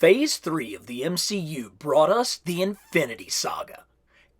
Phase 3 of the MCU brought us the Infinity Saga,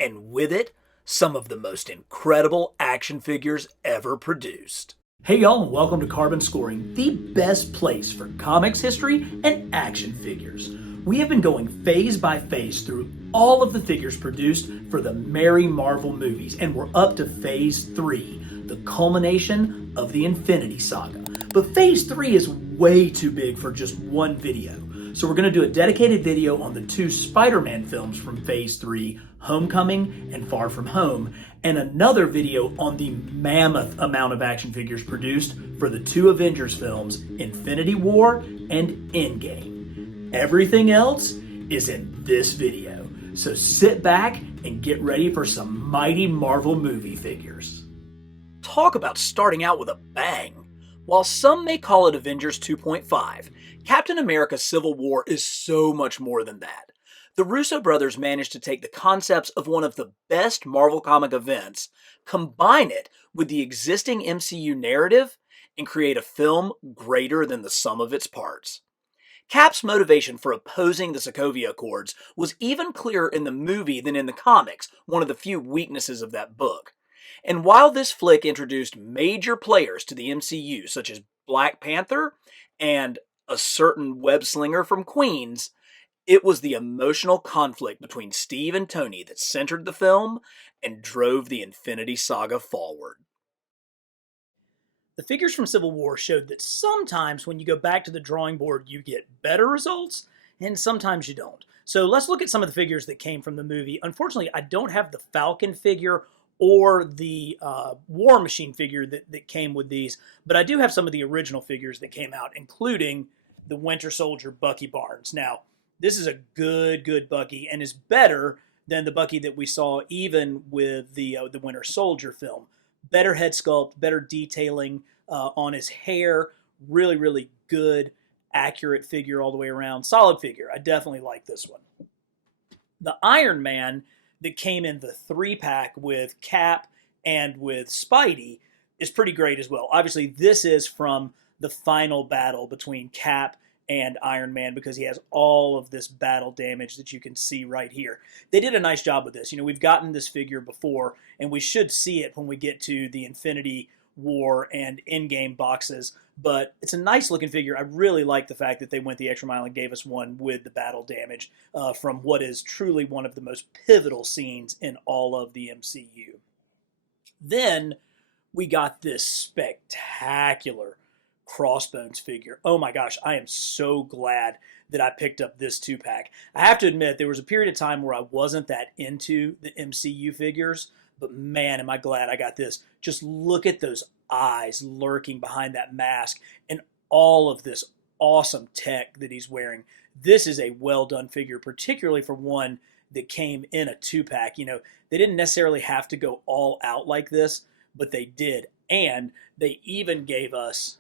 and with it, some of the most incredible action figures ever produced. Hey y'all, and welcome to Carbon Scoring, the best place for comics history and action figures. We have been going phase by phase through all of the figures produced for the Merry Marvel movies, and we're up to Phase 3, the culmination of the Infinity Saga. But Phase 3 is way too big for just one video. So we're going to do a dedicated video on the two Spider-Man films from Phase 3, Homecoming and Far From Home, and another video on the mammoth amount of action figures produced for the two Avengers films, Infinity War and Endgame. Everything else is in this video. So sit back and get ready for some mighty Marvel movie figures. Talk about starting out with a bang. While some may call it Avengers 2.5, Captain America Civil War is so much more than that. The Russo brothers managed to take the concepts of one of the best Marvel comic events, combine it with the existing MCU narrative, and create a film greater than the sum of its parts. Cap's motivation for opposing the Sokovia Accords was even clearer in the movie than in the comics, one of the few weaknesses of that book. And while this flick introduced major players to the MCU, such as Black Panther and a certain web slinger from Queens, it was the emotional conflict between Steve and Tony that centered the film and drove the Infinity Saga forward. The figures from Civil War showed that sometimes when you go back to the drawing board, you get better results, and sometimes you don't. So let's look at some of the figures that came from the movie. Unfortunately, I don't have the Falcon figure or the War Machine figure that came with these, but I do have some of the original figures that came out, including the Winter Soldier Bucky Barnes. Now, this is a good Bucky, and is better than the Bucky that we saw even with the Winter Soldier film. Better head sculpt, better detailing on his hair, really good, accurate figure all the way around. Solid figure. I definitely like this one. The Iron Man that came in the 3-pack with Cap and with Spidey is pretty great as well. Obviously, this is from the final battle between Cap and Iron Man because he has all of this battle damage that you can see right here. They did a nice job with this. You know, we've gotten this figure before, and we should see it when we get to the Infinity War and Endgame boxes, but it's a nice looking figure. I really like the fact that they went the extra mile and gave us one with the battle damage from what is truly one of the most pivotal scenes in all of the MCU. Then we got this spectacular Crossbones figure. Oh my gosh, I am so glad that I picked up this 2-pack. I have to admit, there was a period of time where I wasn't that into the MCU figures, but man, am I glad I got this. Just look at those eyes lurking behind that mask and all of this awesome tech that he's wearing. This is a well done figure, particularly for one that came in a 2-pack. You know, they didn't necessarily have to go all out like this, but they did. And they even gave us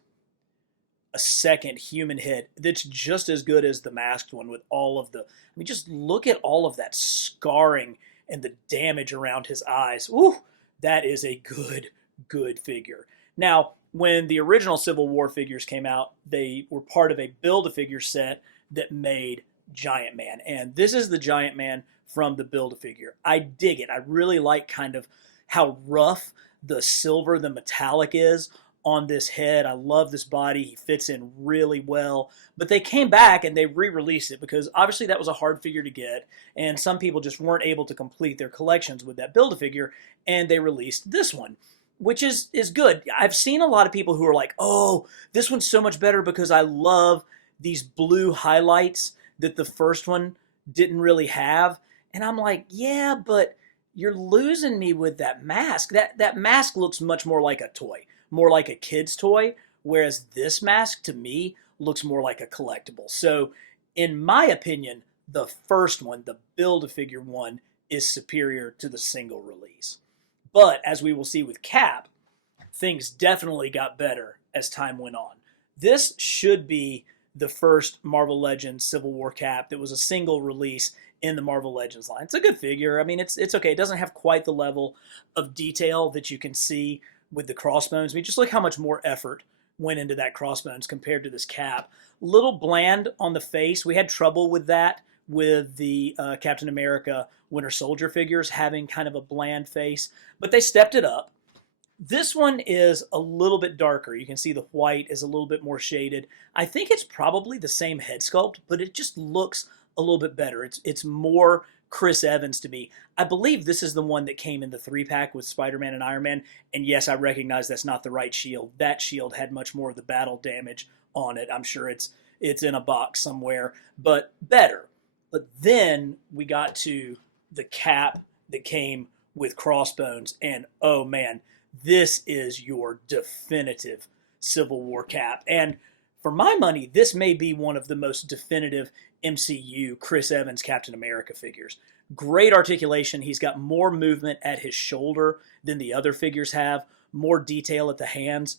a second human head that's just as good as the masked one with all of the, I mean, just look at all of that scarring and the damage around his eyes. Ooh, that is a good figure. Now, when the original Civil War figures came out, they were part of a Build-A-Figure set that made Giant Man. And this is the Giant Man from the Build-A-Figure. I dig it. I really like kind of how rough the silver, the metallic is on this head. I love this body. He fits in really well. But they came back and they re-released it because obviously that was a hard figure to get, and some people just weren't able to complete their collections with that Build-A-Figure, and they released this one, which is good. I've seen a lot of people who are like, oh, this one's so much better because I love these blue highlights that the first one didn't really have. And I'm like, yeah, but you're losing me with that mask. That mask looks much more like a toy, more like a kid's toy, whereas this mask to me looks more like a collectible. So in my opinion, the first one, the Build-A-Figure one, is superior to the single release. But as we will see with Cap, things definitely got better as time went on. This should be the first Marvel Legends Civil War Cap that was a single release in the Marvel Legends line. It's a good figure. I mean, it's okay. It doesn't have quite the level of detail that you can see with the Crossbones. I mean, just look how much more effort went into that Crossbones compared to this Cap. Little bland on the face. We had trouble with that with the Captain America Winter Soldier figures having kind of a bland face, but they stepped it up. This one is a little bit darker. You can see the white is a little bit more shaded. I think it's probably the same head sculpt, but it just looks a little bit better. It's more Chris Evans to me. I believe this is the one that came in the 3-pack with Spider-Man and Iron Man. And yes, I recognize that's not the right shield. That shield had much more of the battle damage on it. I'm sure it's in a box somewhere, but better. But then we got to the cap that came with Crossbones, and oh man, this is your definitive Civil War cap. And for my money, this may be one of the most definitive MCU Chris Evans Captain America figures. Great articulation. He's got more movement at his shoulder than the other figures have, more detail at the hands.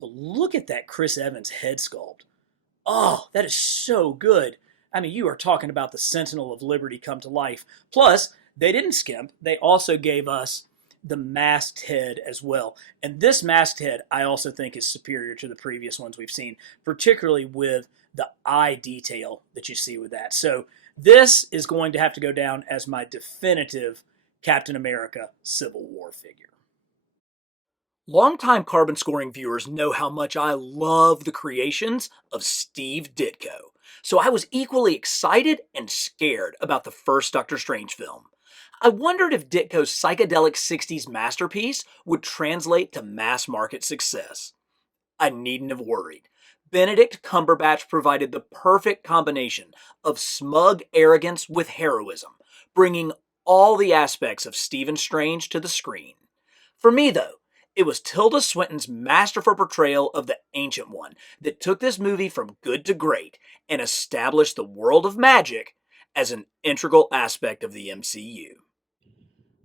But look at that Chris Evans head sculpt. Oh, that is so good. I mean, you are talking about the Sentinel of Liberty come to life. Plus, they didn't skimp. They also gave us the masked head as well. And this masked head, I also think, is superior to the previous ones we've seen, particularly with the eye detail that you see with that. So this is going to have to go down as my definitive Captain America Civil War figure. Longtime Carbon Scoring viewers know how much I love the creations of Steve Ditko. So I was equally excited and scared about the first Doctor Strange film. I wondered if Ditko's psychedelic 60s masterpiece would translate to mass market success. I needn't have worried. Benedict Cumberbatch provided the perfect combination of smug arrogance with heroism, bringing all the aspects of Stephen Strange to the screen. For me, though, it was Tilda Swinton's masterful portrayal of the Ancient One that took this movie from good to great and established the world of magic as an integral aspect of the MCU.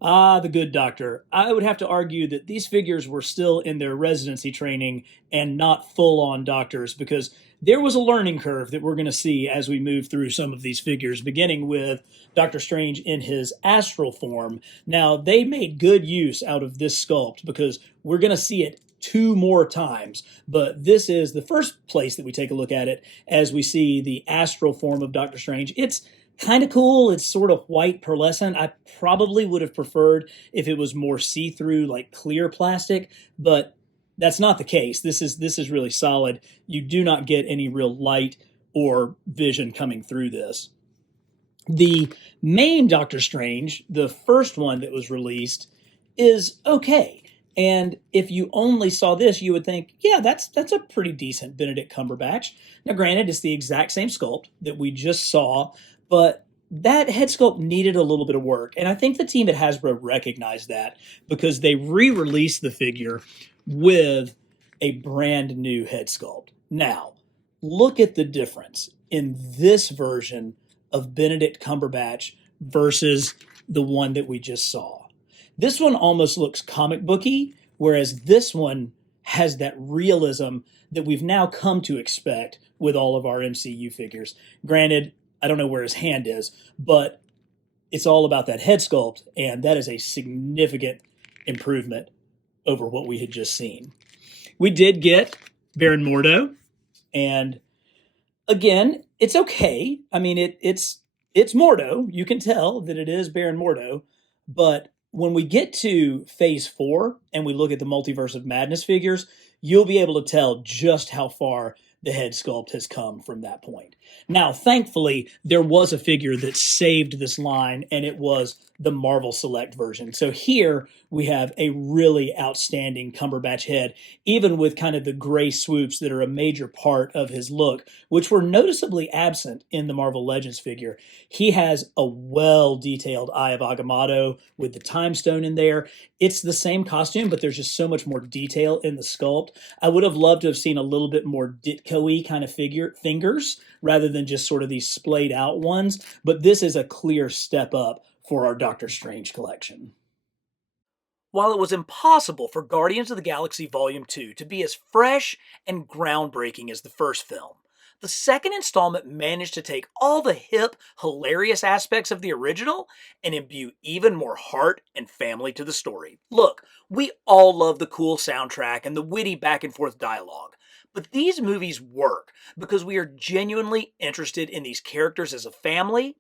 Ah, the good doctor. I would have to argue that these figures were still in their residency training and not full-on doctors, because there was a learning curve that we're going to see as we move through some of these figures, beginning with Doctor Strange in his astral form. Now, they made good use out of this sculpt because we're going to see it 2 more times, but this is the first place that we take a look at it as we see the astral form of Doctor Strange. It's kind of cool. It's sort of white pearlescent. I probably would have preferred if it was more see-through, like clear plastic, but that's not the case. This is really solid. You do not get any real light or vision coming through this. The main Doctor Strange, the first one that was released, is okay. And if you only saw this, you would think, yeah, that's a pretty decent Benedict Cumberbatch. Now, granted, it's the exact same sculpt that we just saw, but that head sculpt needed a little bit of work. And I think the team at Hasbro recognized that because they re-released the figure with a brand new head sculpt. Now, look at the difference in this version of Benedict Cumberbatch versus the one that we just saw. This one almost looks comic booky, whereas this one has that realism that we've now come to expect with all of our MCU figures. Granted, I don't know where his hand is, but it's all about that head sculpt, and that is a significant improvement over what we had just seen. We did get Baron Mordo, and again, it's okay. I mean, it's Mordo. You can tell that it is Baron Mordo, but when we get to Phase 4 and we look at the Multiverse of Madness figures, you'll be able to tell just how far the head sculpt has come from that point. Now, thankfully, there was a figure that saved this line, and it was the Marvel Select version. So here we have a really outstanding Cumberbatch head, even with kind of the gray swoops that are a major part of his look, which were noticeably absent in the Marvel Legends figure. He has a well-detailed Eye of Agamotto with the Time Stone in there. It's the same costume, but there's just so much more detail in the sculpt. I would have loved to have seen a little bit more Ditko-y kind of fingers rather than just sort of these splayed out ones, but this is a clear step up for our Doctor Strange collection. While it was impossible for Guardians of the Galaxy Volume 2 to be as fresh and groundbreaking as the first film, the second installment managed to take all the hip, hilarious aspects of the original and imbue even more heart and family to the story. Look, we all love the cool soundtrack and the witty back and forth dialogue, But these movies work because we are genuinely interested in these characters as a family,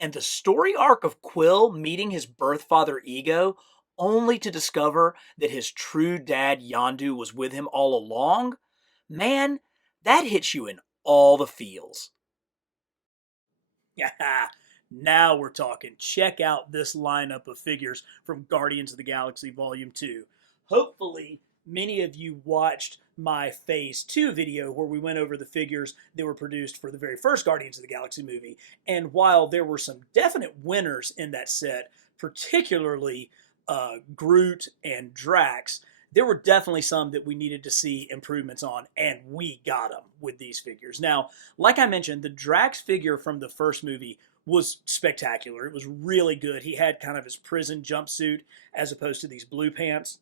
and the story arc of Quill meeting his birth father Ego only to discover that his true dad Yondu was with him all along, man, that hits you in all the feels. Yeah, now we're talking. Check out this lineup of figures from Guardians of the Galaxy Volume 2. Hopefully, many of you watched my Phase 2 video where we went over the figures that were produced for the very first Guardians of the Galaxy movie. And while there were some definite winners in that set, particularly Groot and Drax, there were definitely some that we needed to see improvements on, and we got them with these figures. Now, like I mentioned, the Drax figure from the first movie was spectacular. It was really good. He had kind of his prison jumpsuit as opposed to these blue pants.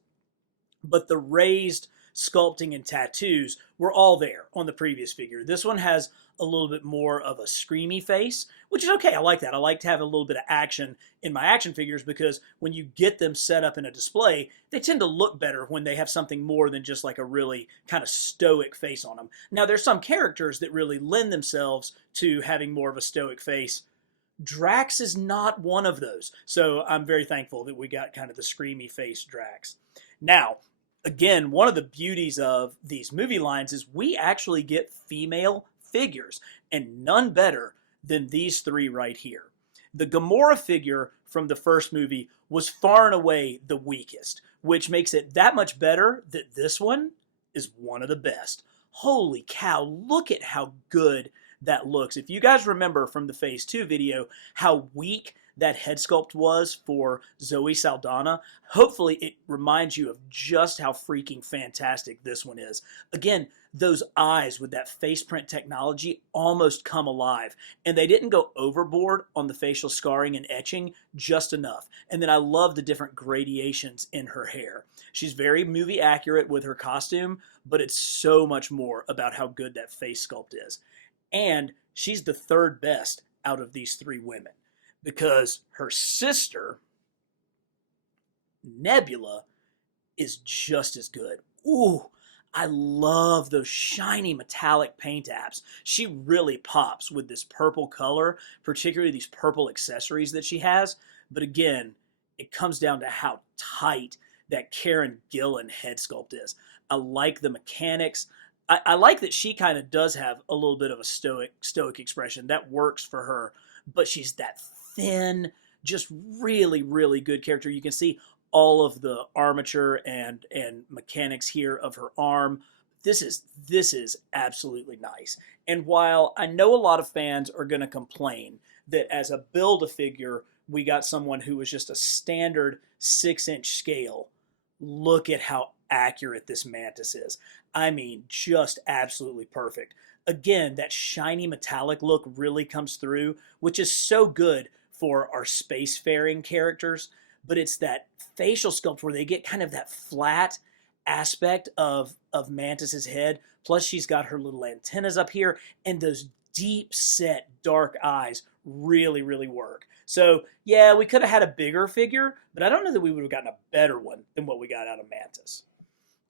But the raised sculpting and tattoos were all there on the previous figure. This one has a little bit more of a screamy face, which is okay. I like that. I like to have a little bit of action in my action figures because when you get them set up in a display, they tend to look better when they have something more than just like a really kind of stoic face on them. Now, there's some characters that really lend themselves to having more of a stoic face. Drax is not one of those. So I'm very thankful that we got kind of the screamy face Drax. Now, again, one of the beauties of these movie lines is we actually get female figures, and none better than these three right here. The Gamora figure from the first movie was far and away the weakest, which makes it that much better that this one is one of the best. Holy cow, look at how good that looks. If you guys remember from the Phase 2 video how weak that head sculpt was for Zoe Saldana, hopefully it reminds you of just how freaking fantastic this one is. Again, those eyes with that face print technology almost come alive, and they didn't go overboard on the facial scarring and etching, just enough. And then I love the different gradations in her hair. She's very movie accurate with her costume, but it's so much more about how good that face sculpt is. And she's the third best out of these three women, because her sister, Nebula, is just as good. Ooh, I love those shiny metallic paint apps. She really pops with this purple color, particularly these purple accessories that she has. But again, it comes down to how tight that Karen Gillan head sculpt is. I like the mechanics. I like that she kind of does have a little bit of a stoic expression. That works for her. But she's that thin, just really, really good character. You can see all of the armature and mechanics here of her arm. This is absolutely nice. And while I know a lot of fans are going to complain that as a Build-A-Figure, we got someone who was just a standard 6-inch scale, look at how accurate this Mantis is. I mean, just absolutely perfect. Again, that shiny metallic look really comes through, which is so good for our spacefaring characters, but it's that facial sculpt where they get kind of that flat aspect of Mantis's head, plus she's got her little antennas up here, and those deep set dark eyes really, really work. So yeah, we could have had a bigger figure, but I don't know that we would have gotten a better one than what we got out of Mantis.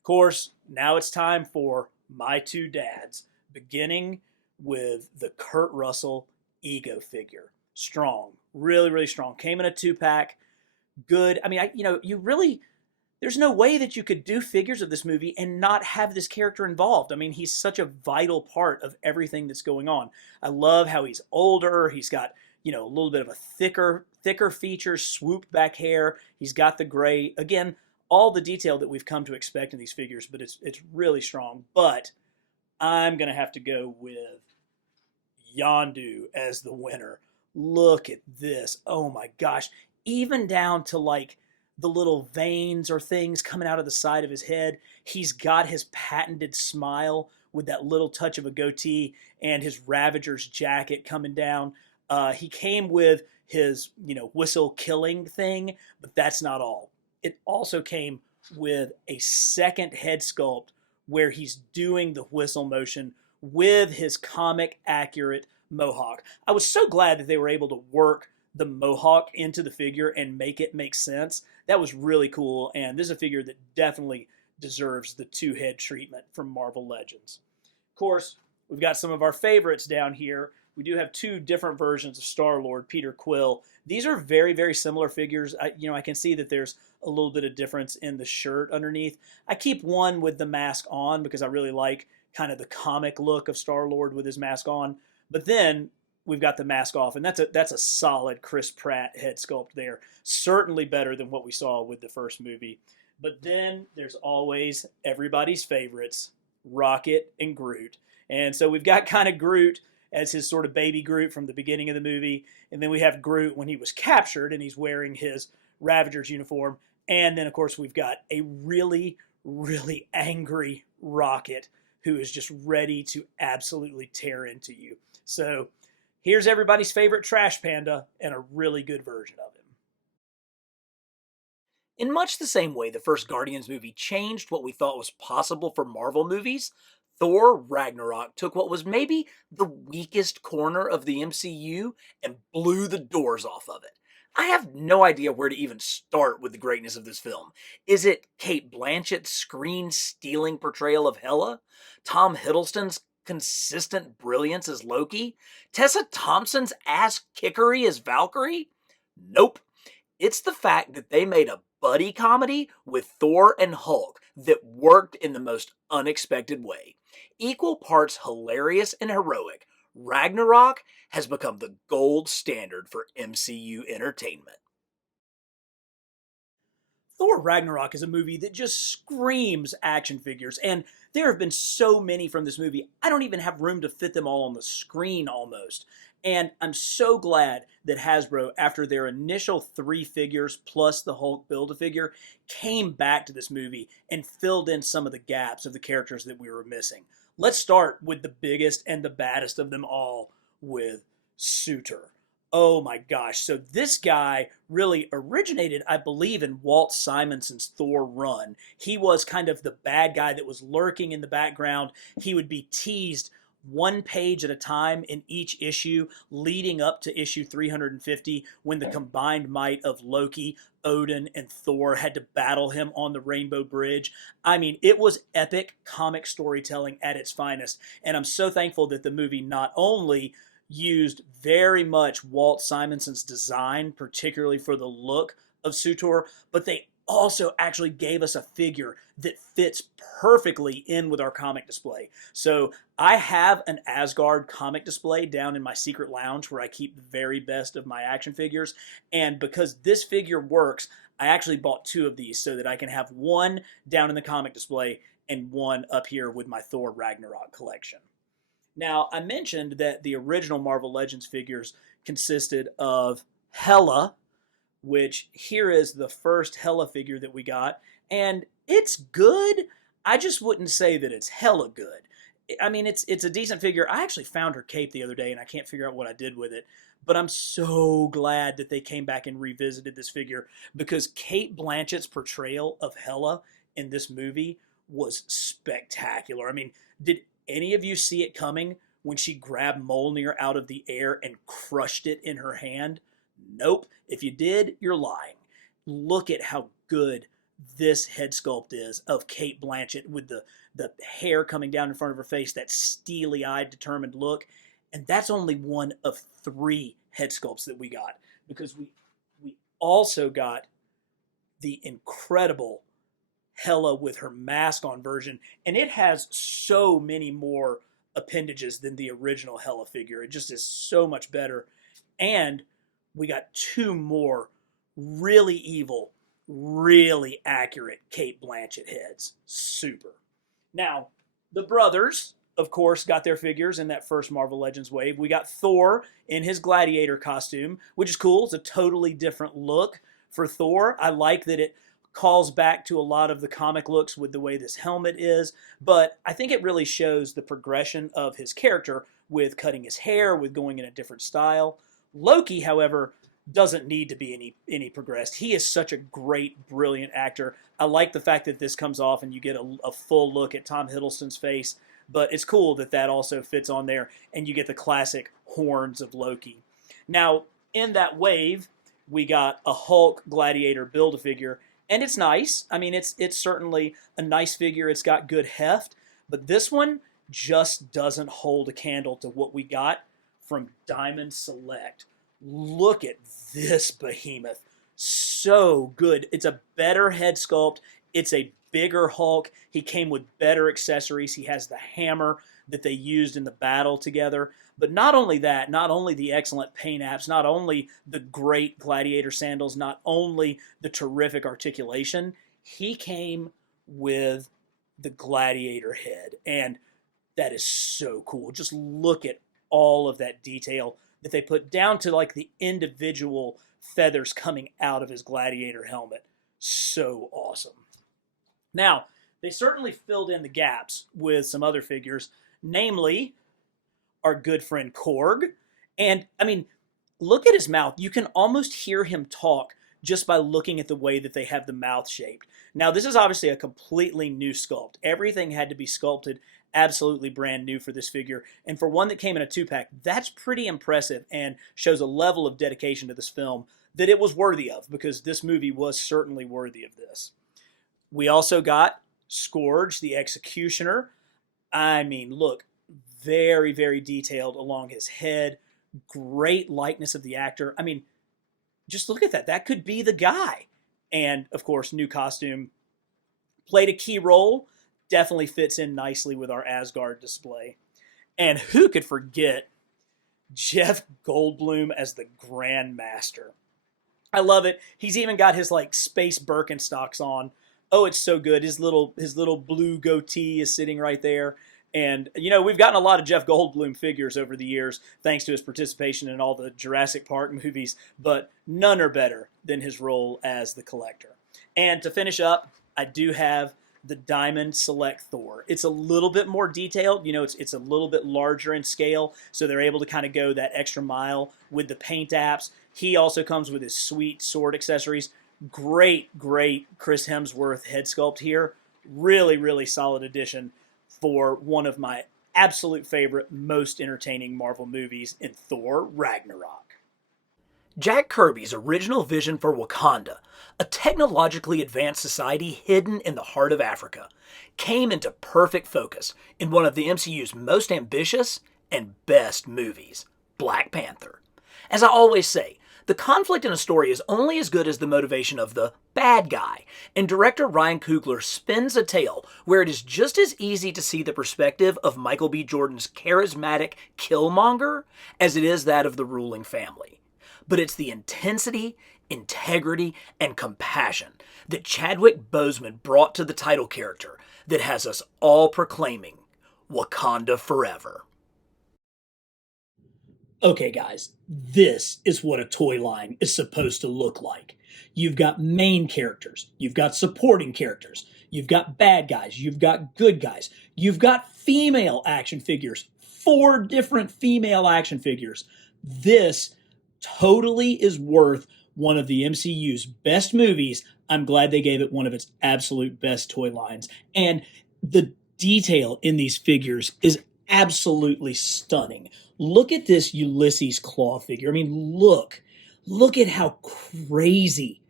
Of course, now it's time for my two dads, beginning with the Kurt Russell Ego figure. Strong, really, really strong. Came in a 2-pack. Good. I mean, you really, there's no way that you could do figures of this movie and not have this character involved. I mean, he's such a vital part of everything that's going on. I love how he's older. He's got, a little bit of a thicker features, swooped back hair. He's got the gray. Again, all the detail that we've come to expect in these figures, but it's really strong. But I'm going to have to go with Yondu as the winner. Look at this. Oh my gosh. Even down to like the little veins or things coming out of the side of his head. He's got his patented smile with that little touch of a goatee and his Ravager's jacket coming down. He came with his, whistle killing thing, but that's not all. It also came with a second head sculpt where he's doing the whistle motion with his comic accurate mohawk. I was so glad that they were able to work the mohawk into the figure and make it make sense. That was really cool, and this is a figure that definitely deserves the 2-head treatment from Marvel Legends. Of course, we've got some of our favorites down here. We do have two different versions of Star-Lord, Peter Quill. These are very, very similar figures. I can see that there's a little bit of difference in the shirt underneath. I keep one with the mask on because I really like kind of the comic look of Star-Lord with his mask on. But then we've got the mask off, and that's a solid Chris Pratt head sculpt there. Certainly better than what we saw with the first movie. But then there's always everybody's favorites, Rocket and Groot. And so we've got kind of Groot as his sort of baby Groot from the beginning of the movie. And then we have Groot when he was captured and he's wearing his Ravager's uniform. And then, of course, we've got a really, really angry Rocket who is just ready to absolutely tear into you. So here's everybody's favorite trash panda and a really good version of him. In much the same way the first Guardians movie changed what we thought was possible for Marvel movies, Thor Ragnarok took what was maybe the weakest corner of the MCU and blew the doors off of it. I have no idea where to even start with the greatness of this film. Is it Cate Blanchett's screen-stealing portrayal of Hela? Tom Hiddleston's consistent brilliance as Loki? Tessa Thompson's ass-kickery as Valkyrie? Nope. It's the fact that they made a buddy comedy with Thor and Hulk that worked in the most unexpected way. Equal parts hilarious and heroic, Ragnarok has become the gold standard for MCU entertainment. Thor Ragnarok is a movie that just screams action figures, and there have been so many from this movie, I don't even have room to fit them all on the screen almost. And I'm so glad that Hasbro, after their initial 3 figures plus the Hulk Build-A-Figure, came back to this movie and filled in some of the gaps of the characters that we were missing. Let's start with the biggest and the baddest of them all, with Suitor. Oh my gosh. So this guy really originated, I believe, in Walt Simonson's Thor run. He was kind of the bad guy that was lurking in the background. He would be teased one page at a time in each issue, leading up to issue 350, when the combined might of Loki, Odin, and Thor had to battle him on the Rainbow Bridge. I mean, it was epic comic storytelling at its finest, and I'm so thankful that the movie not only used very much Walt Simonson's design, particularly for the look of Suitor, but they also actually gave us a figure that fits perfectly in with our comic display. So I have an Asgard comic display down in my secret lounge where I keep the very best of my action figures. And because this figure works, I actually bought 2 of these so that I can have one down in the comic display and one up here with my Thor Ragnarok collection. Now, I mentioned that the original Marvel Legends figures consisted of Hela, which here is the first Hela figure that we got, and it's good. I just wouldn't say that it's hella good. I mean, it's a decent figure. I actually found her cape the other day, and I can't figure out what I did with it. But I'm so glad that they came back and revisited this figure, because Cate Blanchett's portrayal of Hela in this movie was spectacular. I mean, did any of you see it coming when she grabbed Mjolnir out of the air and crushed it in her hand? Nope. If you did, you're lying. Look at how good this head sculpt is of Cate Blanchett with the hair coming down in front of her face, that steely-eyed, determined look. And that's only one of 3 head sculpts that we got, because we also got the incredible Hela with her mask on version, and it has so many more appendages than the original Hela figure. It just is so much better. And we got 2 more really evil, really accurate Cate Blanchett heads. Super. Now, the brothers, of course, got their figures in that first Marvel Legends wave. We got Thor in his gladiator costume, which is cool. It's a totally different look for Thor. I like that it calls back to a lot of the comic looks with the way this helmet is, but I think it really shows the progression of his character with cutting his hair, with going in a different style. Loki, however, doesn't need to be any progressed. He is such a great, brilliant actor. I like the fact that this comes off and you get a full look at Tom Hiddleston's face, but it's cool that that also fits on there and you get the classic horns of Loki. Now, in that wave, we got a Hulk Gladiator Build-A-Figure, and it's nice. I mean, it's certainly a nice figure. It's got good heft, but this one just doesn't hold a candle to what we got from Diamond Select. Look at this behemoth. So good. It's a better head sculpt. It's a bigger Hulk. He came with better accessories. He has the hammer that they used in the battle together. But not only that, not only the excellent paint apps, not only the great gladiator sandals, not only the terrific articulation, he came with the gladiator head. And that is so cool. Just look at all of that detail that they put down to like the individual feathers coming out of his gladiator helmet. So awesome. Now, they certainly filled in the gaps with some other figures, namely our good friend Korg. And I mean, look at his mouth. You can almost hear him talk just by looking at the way that they have the mouth shaped. Now, this is obviously a completely new sculpt. Everything had to be sculpted absolutely brand new for this figure. And for one that came in a 2-pack, that's pretty impressive and shows a level of dedication to this film that it was worthy of, because this movie was certainly worthy of this. We also got Scourge, the Executioner. I mean, look, very, very detailed along his head. Great likeness of the actor. I mean, just look at that. That could be the guy. And, of course, new costume. Played a key role. Definitely fits in nicely with our Asgard display. And who could forget Jeff Goldblum as the Grand Master? I love it. He's even got his like space Birkenstocks on. Oh, it's so good. His little blue goatee is sitting right there. And, you know, we've gotten a lot of Jeff Goldblum figures over the years, thanks to his participation in all the Jurassic Park movies, but none are better than his role as the Collector. And to finish up, I do have the Diamond Select Thor. It's a little bit more detailed. You know, it's a little bit larger in scale, so they're able to kind of go that extra mile with the paint apps. He also comes with his sweet sword accessories. Great Chris Hemsworth head sculpt here. Really, really solid addition for one of my absolute favorite, most entertaining Marvel movies in Thor Ragnarok. Jack Kirby's original vision for Wakanda, a technologically advanced society hidden in the heart of Africa, came into perfect focus in one of the MCU's most ambitious and best movies, Black Panther. As I always say, the conflict in a story is only as good as the motivation of the bad guy, and director Ryan Coogler spins a tale where it is just as easy to see the perspective of Michael B. Jordan's charismatic Killmonger as it is that of the ruling family. But it's the intensity, integrity, and compassion that Chadwick Boseman brought to the title character that has us all proclaiming Wakanda forever. Okay, guys, this is what a toy line is supposed to look like. You've got main characters, you've got supporting characters, you've got bad guys, you've got good guys, you've got female action figures, 4 different female action figures. This totally is worth one of the MCU's best movies. I'm glad they gave it one of its absolute best toy lines. And the detail in these figures is absolutely stunning. Look at this Ulysses claw figure. I mean, look at how crazy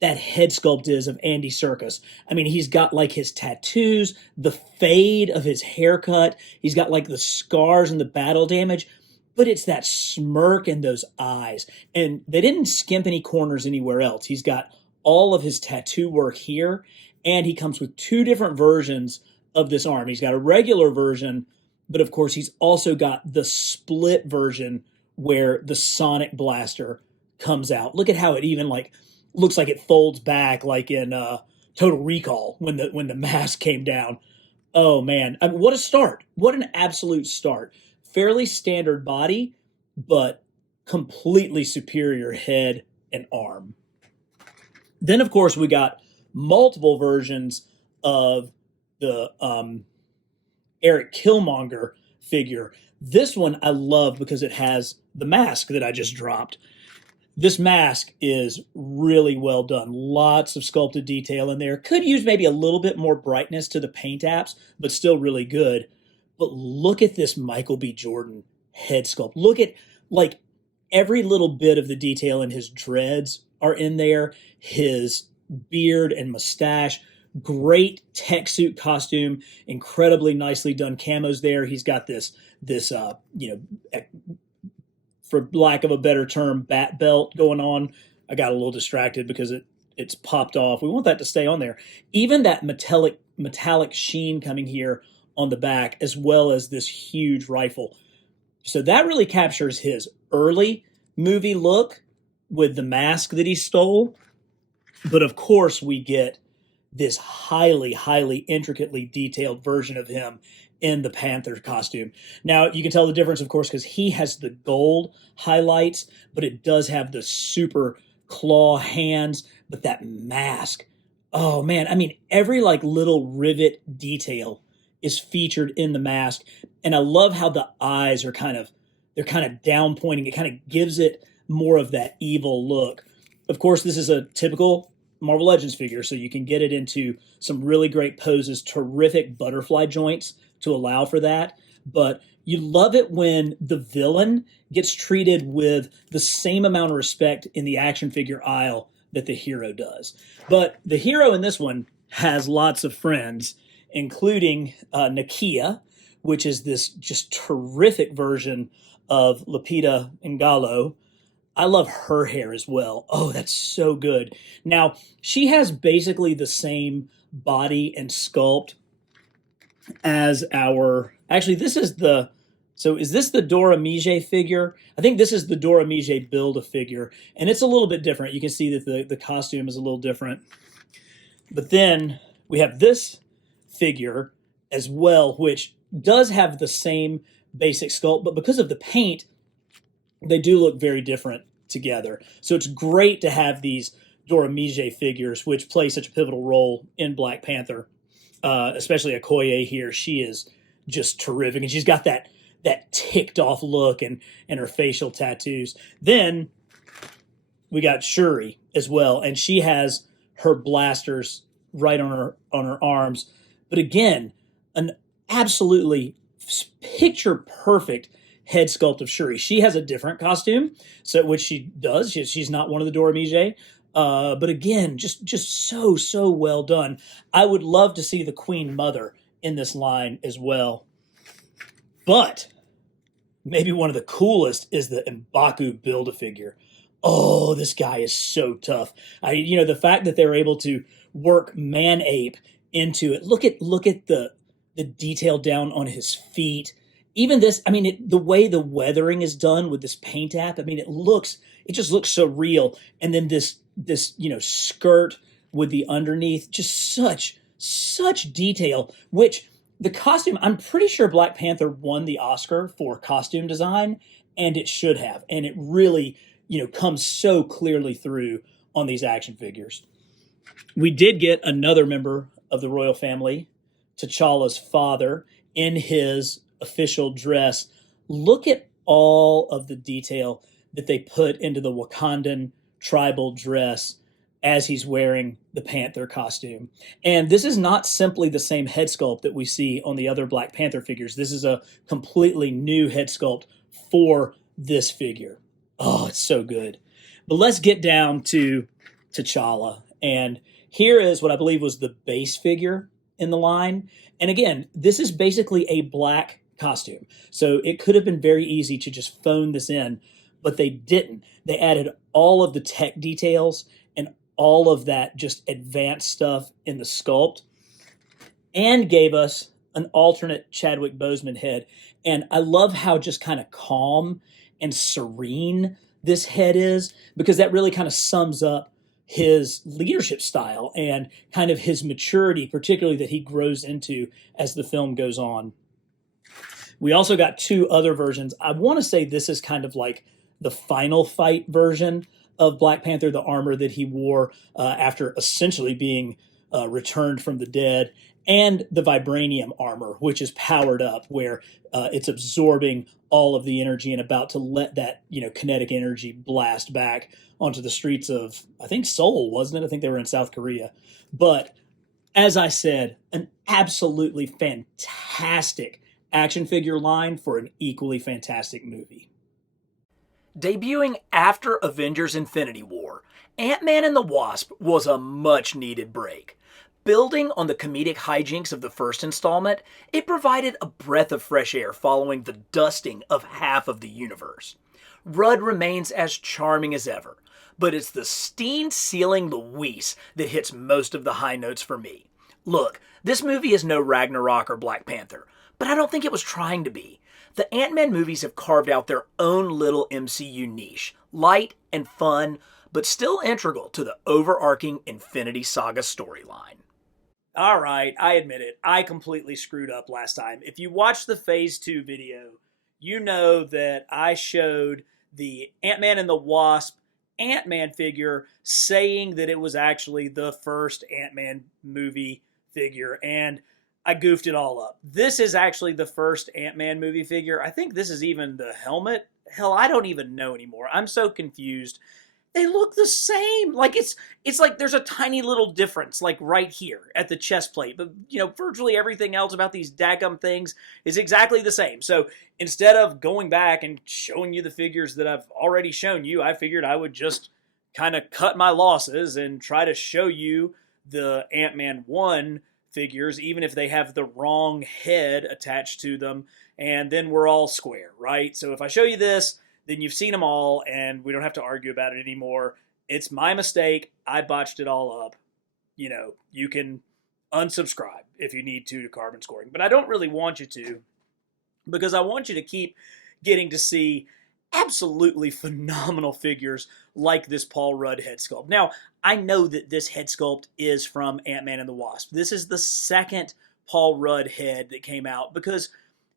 that head sculpt is of Andy Serkis. I mean, he's got like his tattoos, the fade of his haircut. He's got like the scars and the battle damage, but it's that smirk and those eyes. And they didn't skimp any corners anywhere else. He's got all of his tattoo work here, and he comes with 2 different versions of this arm. He's got a regular version, but of course he's also got the split version where the sonic blaster comes out. Look at how it even like looks like it folds back, like in Total Recall when the mask came down. Oh man, I mean, what a start. What an absolute start. Fairly standard body, but completely superior head and arm. Then, of course, we got multiple versions of the Eric Killmonger figure. This one I love because it has the mask that I just dropped. This mask is really well done. Lots of sculpted detail in there. Could use maybe a little bit more brightness to the paint apps, but still really good. But look at this Michael B. Jordan head sculpt. Look at like every little bit of the detail in his dreads are in there. His beard and mustache. Great tech suit costume, incredibly nicely done camos there. He's got this for lack of a better term, bat belt going on. I got a little distracted because it's popped off. We want that to stay on there. Even that metallic sheen coming here on the back, as well as this huge rifle. So that really captures his early movie look with the mask that he stole. But of course, we get this highly intricately detailed version of him in the Panther costume. Now, you can tell the difference, of course, because he has the gold highlights, but it does have the super claw hands, but that mask. Oh man, I mean, every like little rivet detail is featured in the mask. And I love how the eyes are they're kind of down pointing. It kind of gives it more of that evil look. Of course, this is a typical Marvel Legends figure, so you can get it into some really great poses, terrific butterfly joints to allow for that. But you love it when the villain gets treated with the same amount of respect in the action figure aisle that the hero does. But the hero in this one has lots of friends, including Nakia, which is this just terrific version of Lupita Nyong'o. I love her hair as well. Oh, that's so good. Now, she has basically the same body and sculpt as our... Actually, this is the... So is this the Dora Mijaje figure? I think this is the Dora Mijaje Build-A-Figure, and it's a little bit different. You can see that the costume is a little different. But then we have this figure as well, which does have the same basic sculpt, but because of the paint, they do look very different together. So it's great to have these Dora Mijaje figures, which play such a pivotal role in Black Panther, especially Okoye here. She is just terrific, and she's got that ticked off look and her facial tattoos. Then we got Shuri as well, and she has her blasters right on her arms. But again, an absolutely picture perfect head sculpt of Shuri. She has a different costume, so which she does. She's not one of the Dora Mijaje. But again, just so well done. I would love to see the Queen Mother in this line as well. But maybe one of the coolest is the M'Baku Build-A-Figure. Oh, this guy is so tough. The fact that they're able to work Man-Ape into it. Look at the detail down on his feet. Even this, I mean, the way the weathering is done with this paint app, I mean, it just looks so real. And then this skirt with the underneath, just such detail, which the costume, I'm pretty sure Black Panther won the Oscar for costume design, and it should have. And it really, comes so clearly through on these action figures. We did get another member of the royal family, T'Challa's father, in his official dress. Look at all of the detail that they put into the Wakandan tribal dress as he's wearing the Panther costume. And this is not simply the same head sculpt that we see on the other Black Panther figures. This is a completely new head sculpt for this figure. Oh, it's so good. But let's get down to T'Challa. And here is what I believe was the base figure in the line. And again, this is basically a black costume. So it could have been very easy to just phone this in, but they didn't. They added all of the tech details and all of that just advanced stuff in the sculpt and gave us an alternate Chadwick Boseman head. And I love how just kind of calm and serene this head is, because that really kind of sums up his leadership style and kind of his maturity, particularly that he grows into as the film goes on. We also got two other versions. I want to say this is kind of like the final fight version of Black Panther, the armor that he wore after essentially being returned from the dead, and the vibranium armor, which is powered up, where it's absorbing all of the energy and about to let that kinetic energy blast back onto the streets of, I think, Seoul, wasn't it? I think they were in South Korea. But as I said, an absolutely fantastic action figure line for an equally fantastic movie. Debuting after Avengers Infinity War, Ant-Man and the Wasp was a much-needed break. Building on the comedic hijinks of the first installment, it provided a breath of fresh air following the dusting of half of the universe. Rudd remains as charming as ever, but it's the Steen-sealing Luis that hits most of the high notes for me. Look, this movie is no Ragnarok or Black Panther, but I don't think it was trying to be. The Ant-Man movies have carved out their own little MCU niche, light and fun, but still integral to the overarching Infinity Saga storyline. All right, I admit it. I completely screwed up last time. If you watched the Phase 2 video, you know that I showed the Ant-Man and the Wasp Ant-Man figure saying that it was actually the first Ant-Man movie figure, and I goofed it all up. This is actually the first Ant-Man movie figure. I think this is even the helmet. Hell, I don't even know anymore. I'm so confused. They look the same. Like it's like there's a tiny little difference, like right here at the chest plate. But virtually everything else about these daggum things is exactly the same. So instead of going back and showing you the figures that I've already shown you, I figured I would just kind of cut my losses and try to show you the Ant-Man 1 figures, even if they have the wrong head attached to them, and then we're all square, right? So if I show you this, then you've seen them all, and we don't have to argue about it anymore. It's my mistake. I botched it all up. You can unsubscribe if you need to Carbon Scoring, but I don't really want you to, because I want you to keep getting to see absolutely phenomenal figures like this Paul Rudd head sculpt. Now, I know that this head sculpt is from Ant-Man and the Wasp. This is the second Paul Rudd head that came out, because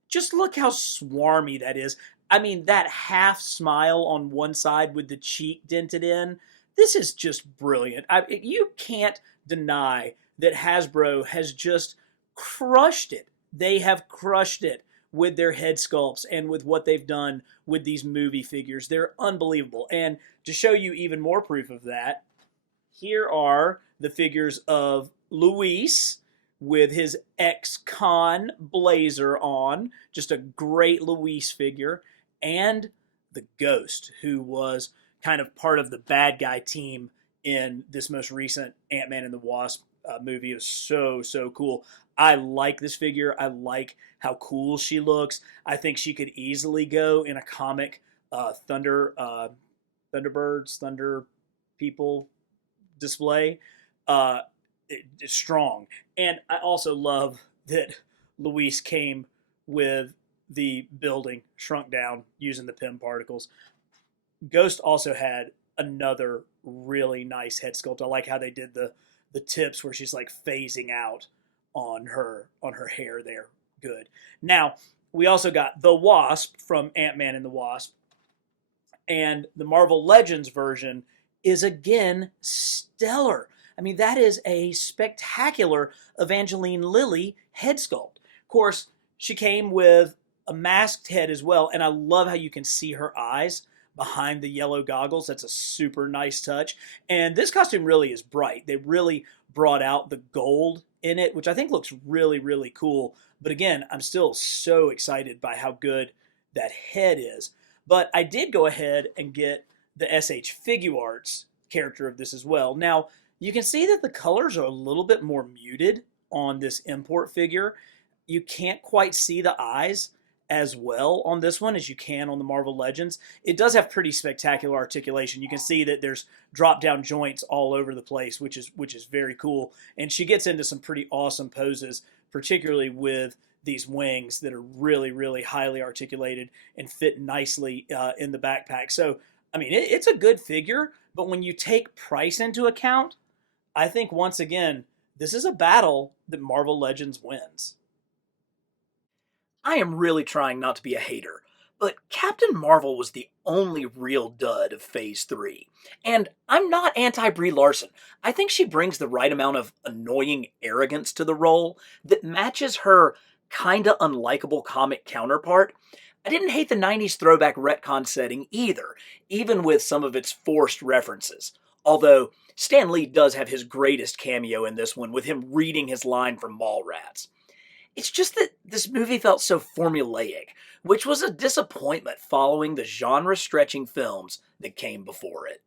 just look how swarmy that is. I mean, that half smile on one side with the cheek dented in, this is just brilliant. You can't deny that Hasbro has just crushed it. They have crushed it with their head sculpts and with what they've done with these movie figures. They're unbelievable. And to show you even more proof of that, here are the figures of Luis with his ex-con blazer on. Just a great Luis figure. And the Ghost, who was kind of part of the bad guy team in this most recent Ant-Man and the Wasp movie. It was so, so cool. I like this figure. I like how cool she looks. I think she could easily go in a comic Thunderbirds, Thunder People display. It's strong. And I also love that Luis came with the building shrunk down using the PIM particles. Ghost also had another really nice head sculpt. I like how they did the tips where she's like phasing out on her hair there. Good. Now, we also got the Wasp from Ant-Man and the Wasp. And the Marvel Legends version is again stellar. I mean, that is a spectacular Evangeline Lilly head sculpt. Of course, she came with a masked head as well, and I love how you can see her eyes behind the yellow goggles. That's a super nice touch. And this costume really is bright. They really brought out the gold in it, which I think looks really, really cool. But again, I'm still so excited by how good that head is. But I did go ahead and get the SH Figuarts character of this as well. Now, you can see that the colors are a little bit more muted on this import figure. You can't quite see the eyes as well on this one as you can on the Marvel Legends. It does have pretty spectacular articulation. You can see that there's drop-down joints all over the place, which is very cool. And she gets into some pretty awesome poses, particularly with these wings that are really, really highly articulated and fit nicely in the backpack. So, I mean, it's a good figure, but when you take price into account, I think once again, this is a battle that Marvel Legends wins. I am really trying not to be a hater, but Captain Marvel was the only real dud of Phase 3. And I'm not anti-Brie Larson. I think she brings the right amount of annoying arrogance to the role that matches her kinda unlikable comic counterpart. I didn't hate the 90s throwback retcon setting either, even with some of its forced references. Although, Stan Lee does have his greatest cameo in this one, with him reading his line from Mallrats. It's just that this movie felt so formulaic, which was a disappointment following the genre-stretching films that came before it.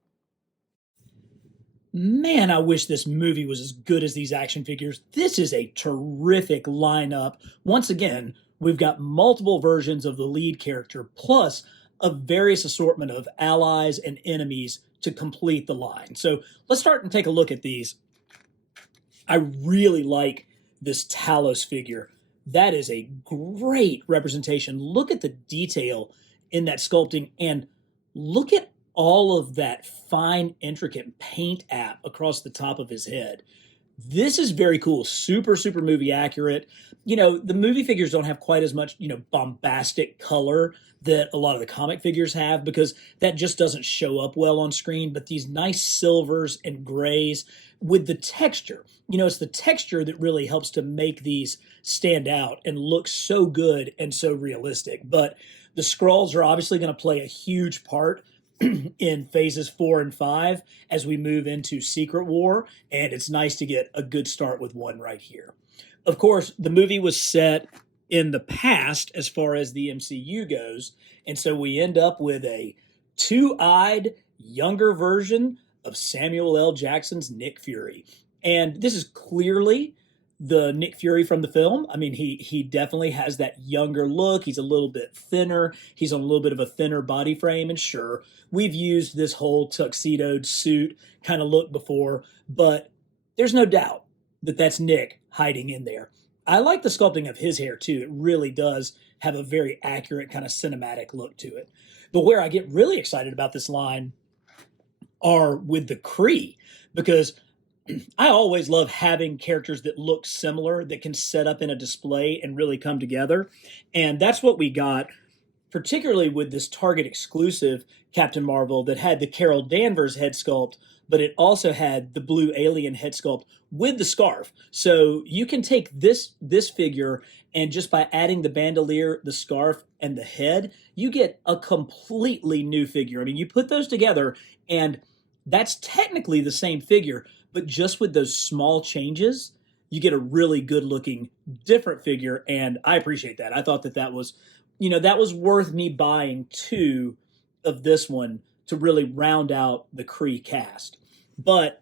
Man, I wish this movie was as good as these action figures. This is a terrific lineup. Once again, we've got multiple versions of the lead character, plus a various assortment of allies and enemies to complete the line. So let's start and take a look at these. I really like this Talos figure. That is a great representation. Look at the detail in that sculpting, and look at all of that fine, intricate paint app across the top of his head. This is very cool. Super, super movie accurate. The movie figures don't have quite as much, bombastic color that a lot of the comic figures have because that just doesn't show up well on screen. But these nice silvers and grays with the texture, it's the texture that really helps to make these stand out and look so good and so realistic. But the Skrulls are obviously going to play a huge part in phases 4 and 5 as we move into Secret War, and it's nice to get a good start with one right here. Of course, the movie was set in the past as far as the MCU goes, and so we end up with a two-eyed, younger version of Samuel L. Jackson's Nick Fury. And this is clearly the Nick Fury from the film. I mean, he definitely has that younger look. He's a little bit thinner. He's on a little bit of a thinner body frame. And sure, we've used this whole tuxedoed suit kind of look before, but there's no doubt that that's Nick hiding in there. I like the sculpting of his hair too. It really does have a very accurate kind of cinematic look to it. But where I get really excited about this line are with the Kree, because I always love having characters that look similar that can set up in a display and really come together. And that's what we got, particularly with this Target exclusive Captain Marvel that had the Carol Danvers head sculpt, but it also had the blue alien head sculpt with the scarf. So you can take this figure, and just by adding the bandolier, the scarf, and the head, you get a completely new figure. I mean, you put those together, and that's technically the same figure, but just with those small changes, you get a really good looking, different figure. And I appreciate that. I thought that was, that was worth me buying 2 of this one to really round out the Kree cast. But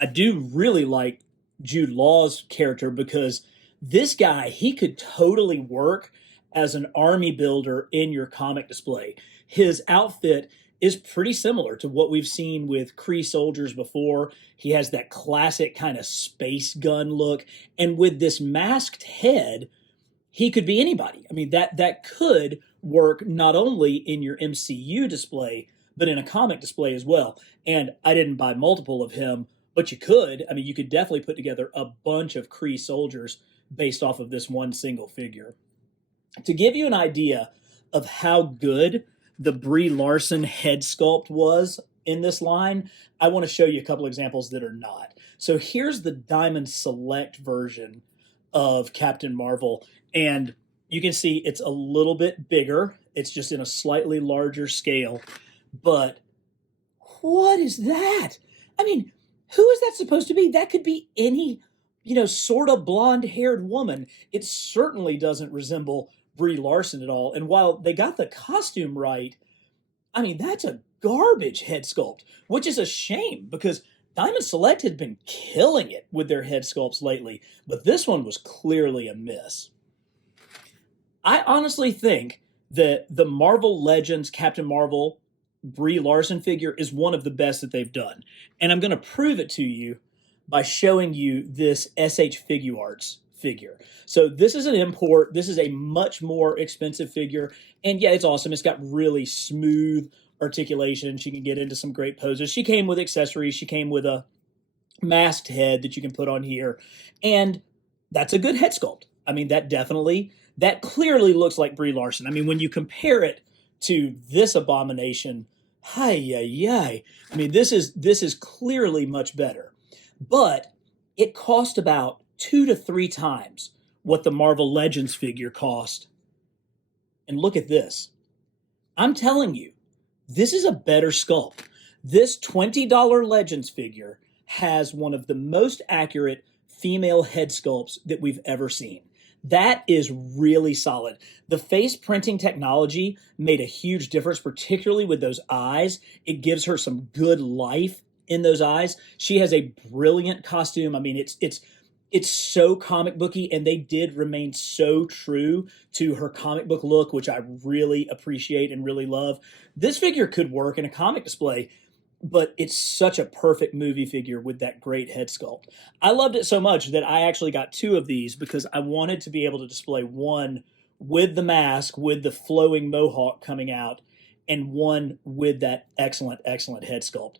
I do really like Jude Law's character, because this guy, he could totally work as an army builder in your comic display. His outfit is pretty similar to what we've seen with Kree soldiers before. He has that classic kind of space gun look. And with this masked head, he could be anybody. I mean, that could work not only in your MCU display, but in a comic display as well. And I didn't buy multiple of him, but you could. I mean, you could definitely put together a bunch of Kree soldiers based off of this one single figure. To give you an idea of how good the Brie Larson head sculpt was in this line, I want to show you a couple examples that are not. So here's the Diamond Select version of Captain Marvel, and you can see it's a little bit bigger. It's just in a slightly larger scale. But what is that? I mean, who is that supposed to be? That could be any, sort of blonde-haired woman. It certainly doesn't resemble Brie Larson at all. And while they got the costume right, I mean, that's a garbage head sculpt, which is a shame because Diamond Select had been killing it with their head sculpts lately, but this one was clearly a miss. I honestly think that the Marvel Legends Captain Marvel Brie Larson figure is one of the best that they've done. And I'm going to prove it to you by showing you this SH Figuarts figure. So this is an import. This is a much more expensive figure. And yeah, it's awesome. It's got really smooth articulation. She can get into some great poses. She came with accessories. She came with a masked head that you can put on here. And that's a good head sculpt. I mean, that clearly looks like Brie Larson. I mean, when you compare it to this abomination, hi. I mean, this is clearly much better. But it cost about 2 to 3 times what the Marvel Legends figure cost. And look at this. I'm telling you, this is a better sculpt. This $20 Legends figure has one of the most accurate female head sculpts that we've ever seen. That is really solid. The face printing technology made a huge difference, particularly with those eyes. It gives her some good life in those eyes. She has a brilliant costume. I mean, it's so comic booky, and they did remain so true to her comic book look, which I really appreciate and really love. This figure could work in a comic display, but it's such a perfect movie figure with that great head sculpt. I loved it so much that I actually got two of these because I wanted to be able to display one with the mask, with the flowing mohawk coming out, and one with that excellent, excellent head sculpt.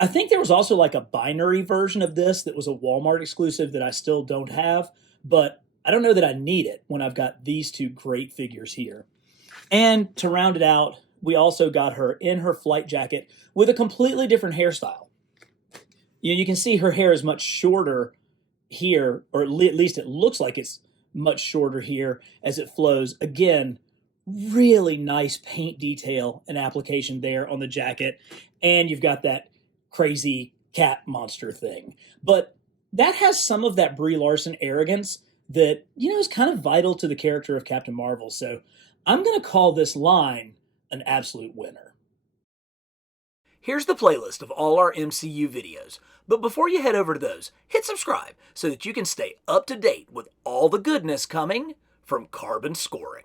I think there was also like a binary version of this that was a Walmart exclusive that I still don't have, but I don't know that I need it when I've got these two great figures here. And to round it out, we also got her in her flight jacket with a completely different hairstyle. You can see her hair is much shorter here, or at least it looks like it's much shorter here as it flows. Again, really nice paint detail and application there on the jacket. And you've got that crazy cat monster thing. But that has some of that Brie Larson arrogance that, is kind of vital to the character of Captain Marvel. So I'm going to call this line an absolute winner. Here's the playlist of all our MCU videos. But before you head over to those, hit subscribe so that you can stay up to date with all the goodness coming from Carbon Scoring.